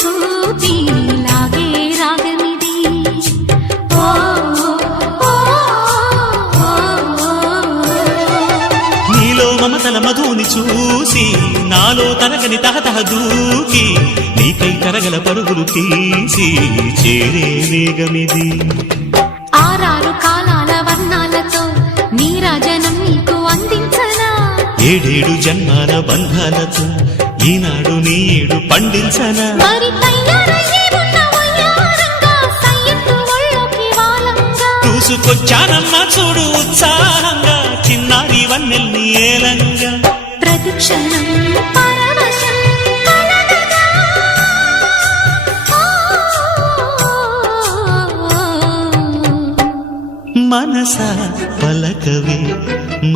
చూపి లాగే రాగమిది నీలో మమతల మధుని చూసి నాలో తరగని తహతహ దూకి నీకై తరగల పరుగులు తీసి చేరే వేగమిది ఆరారు కాలాల వర్ణాలతో నీరాజనం నీకు అందించనా ఏడేడు జన్మాల బంధాలతో ఈనాడు నీడు పండించనా మరి తయారయ్యే ఉన్న వయ్యారంగా సయ్యత్తు ఒళ్ళోకి వాలంగా చూసుకొచ్చానమ్మా చూడు ఉత్సాహంగా చిన్నారి వన్నెల్ని ఏలంగా ప్రతిక్షణం పరవశం కలగగా మనసా పలకవే